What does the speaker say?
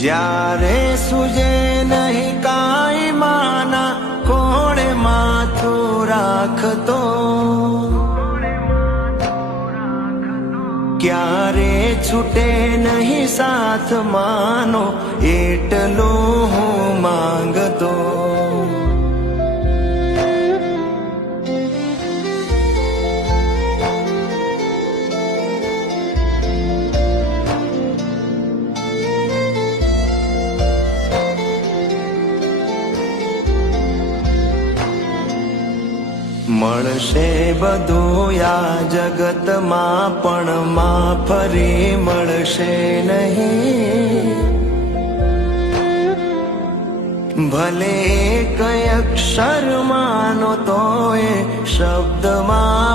જ્યારે સુજે નહીં કાંઈ માના કોણે માથું રાખતો, ક્યારે છૂટે નહીં સાથ માનો એટલું હું માંગતો. મળશે બધું આ જગતમાં પણ માં ફરી મળશે નહીં. ભલે કઈ અક્ષર માનો તો એ શબ્દમાં